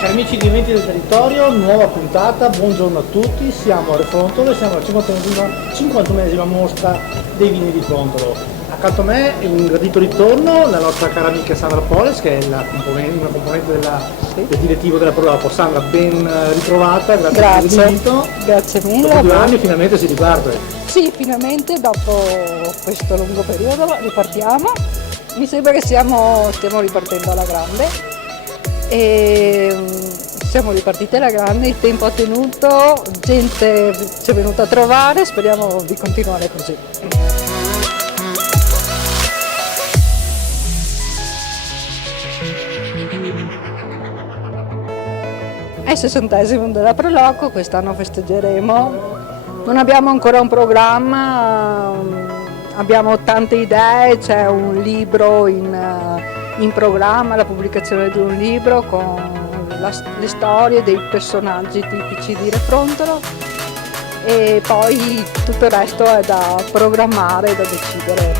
Cari amici di Eventi del Territorio, nuova puntata, buongiorno a tutti, siamo a Refrontolo e siamo alla 51esima mostra dei vini di Frontolo. Accanto a me è un gradito ritorno la nostra cara amica Sandra Poles, che è una componente del direttivo della Proloco. Sandra, ben ritrovata, grazie per l'invito. Grazie mille. Dopo 2 anni finalmente si riparte. Sì, finalmente dopo questo lungo periodo ripartiamo. Mi sembra che stiamo ripartendo alla grande. E siamo ripartite alla grande, il tempo ha tenuto, gente ci è venuta a trovare, speriamo di continuare così. È il 60° della Proloco, quest'anno festeggeremo, non abbiamo ancora un programma, abbiamo tante idee, c'è un libro in programma, la pubblicazione di un libro con le storie dei personaggi tipici di Refrontolo e poi tutto il resto è da programmare e da decidere.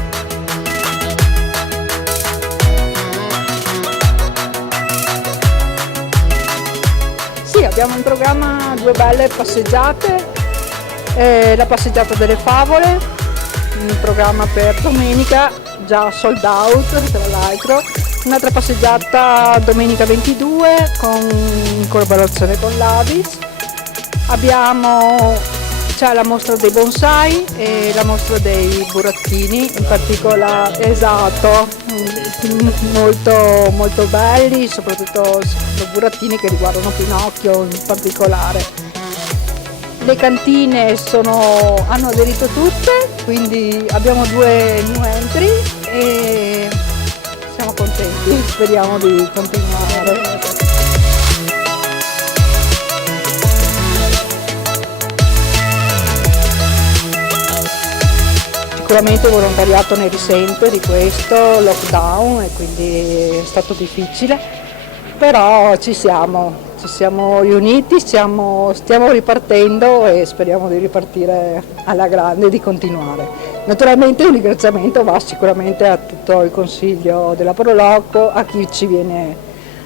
Sì, abbiamo in programma 2 belle passeggiate, la passeggiata delle favole, in programma per domenica, già sold out tra l'altro. Un'altra passeggiata domenica 22 in collaborazione con l'Avis. C'è la mostra dei bonsai e la mostra dei burattini, in particolare, esatto, molto, molto belli, soprattutto i burattini che riguardano Pinocchio in particolare. Le cantine hanno aderito tutte, quindi abbiamo 2 new entry e siamo contenti, speriamo di continuare. Sicuramente il volontariato ne risente di questo lockdown e quindi è stato difficile, però ci siamo riuniti, stiamo ripartendo e speriamo di ripartire alla grande e di continuare. Naturalmente un ringraziamento va sicuramente a tutto il consiglio della Proloco, a chi ci viene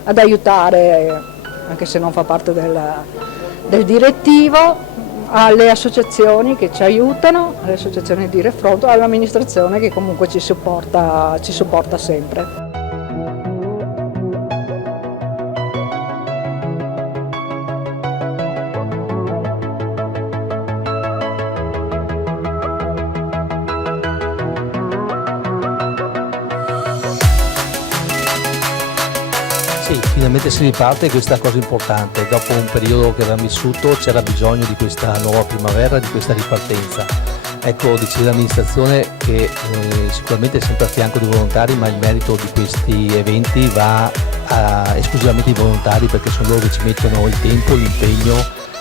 ad aiutare anche se non fa parte del direttivo, alle associazioni che ci aiutano, alle associazioni di Refrontolo, all'amministrazione che comunque ci supporta sempre. Finalmente si riparte, questa è una cosa importante. Dopo un periodo che avevamo vissuto c'era bisogno di questa nuova primavera, di questa ripartenza. Ecco, dice l'amministrazione che sicuramente è sempre a fianco dei volontari, ma il merito di questi eventi va esclusivamente ai volontari, perché sono loro che ci mettono il tempo, l'impegno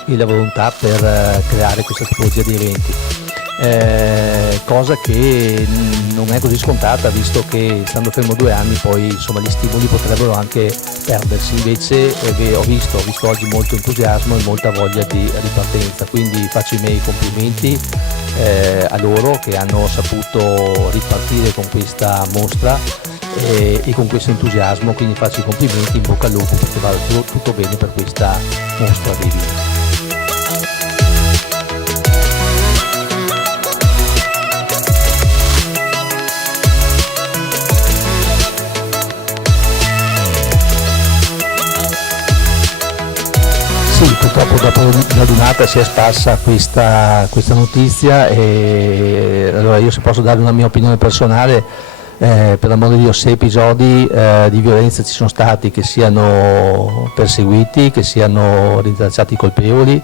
e la volontà per creare questa tipologia di eventi. Cosa che non è così scontata, visto che stando fermo 2 anni poi insomma gli stimoli potrebbero anche perdersi. Invece ho visto oggi molto entusiasmo e molta voglia di ripartenza, quindi faccio i miei complimenti a loro che hanno saputo ripartire con questa mostra e con questo entusiasmo, quindi faccio i complimenti, in bocca al lupo perché va tutto bene per questa mostra dei vini. Sì, purtroppo dopo la donata si è sparsa questa notizia e allora io, se posso dare una mia opinione personale, per l'amore di Dio, se episodi di violenza ci sono stati, che siano perseguiti, che siano rintracciati i colpevoli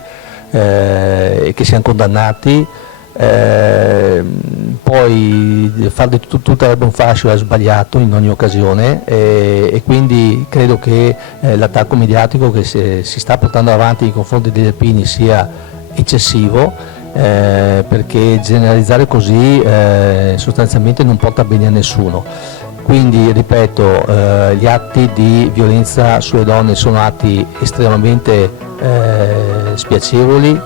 e che siano condannati. Poi fare di tutta l'erba un fascio è sbagliato in ogni occasione e quindi credo che l'attacco mediatico che si sta portando avanti nei confronti degli alpini sia eccessivo, perché generalizzare così sostanzialmente non porta bene a nessuno. Quindi ripeto, gli atti di violenza sulle donne sono atti estremamente spiacevoli,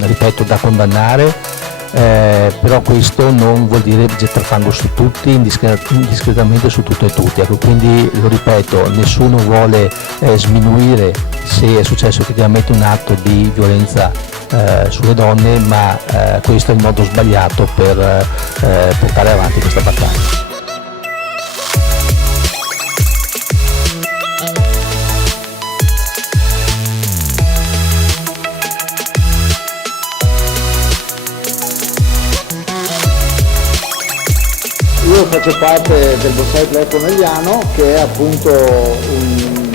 ripeto, da condannare, però questo non vuol dire gettare fango su tutti, indiscretamente su tutto e tutti, ecco, quindi lo ripeto, nessuno vuole sminuire se è successo effettivamente un atto di violenza sulle donne, ma questo è il modo sbagliato per portare avanti questa battaglia. Io faccio parte del Bonsai Club Conegliano, che è appunto un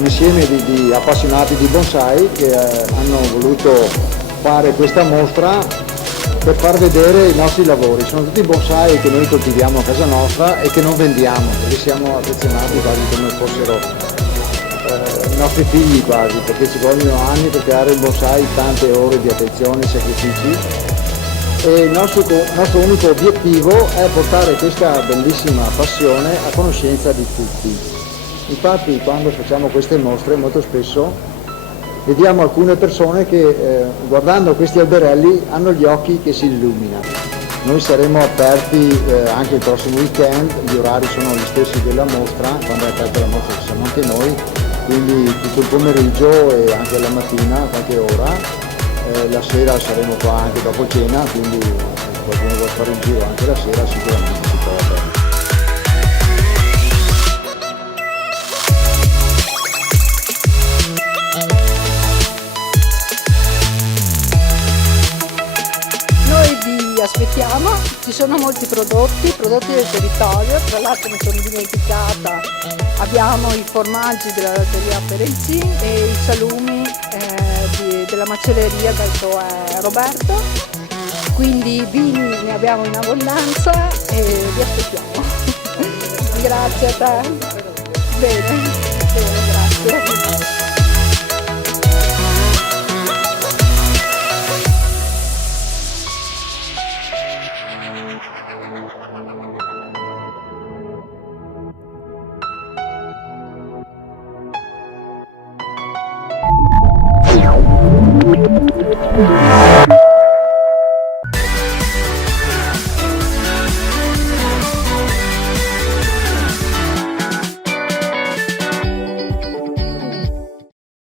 insieme di appassionati di bonsai che hanno voluto fare questa mostra per far vedere i nostri lavori. Sono tutti bonsai che noi coltiviamo a casa nostra e che non vendiamo, perché siamo affezionati quasi come fossero i nostri figli quasi, perché ci vogliono anni per creare il bonsai, tante ore di attenzione e sacrifici. E il nostro unico obiettivo è portare questa bellissima passione a conoscenza di tutti. Infatti quando facciamo queste mostre molto spesso vediamo alcune persone che guardando questi alberelli hanno gli occhi che si illuminano. Noi saremo aperti anche il prossimo weekend, gli orari sono gli stessi della mostra, quando è aperta la mostra ci siamo anche noi, quindi tutto il pomeriggio e anche la mattina qualche ora. La sera saremo qua anche dopo cena, quindi se qualcuno vuole fare un giro anche la sera sicuramente si può. Noi vi aspettiamo, ci sono molti prodotti del territorio, tra l'altro mi sono dimenticata, abbiamo i formaggi della latteria Perelzin e i salumi della macelleria del Roberto, quindi vini ne abbiamo in abbondanza e vi aspettiamo. Grazie a te. Bene, grazie.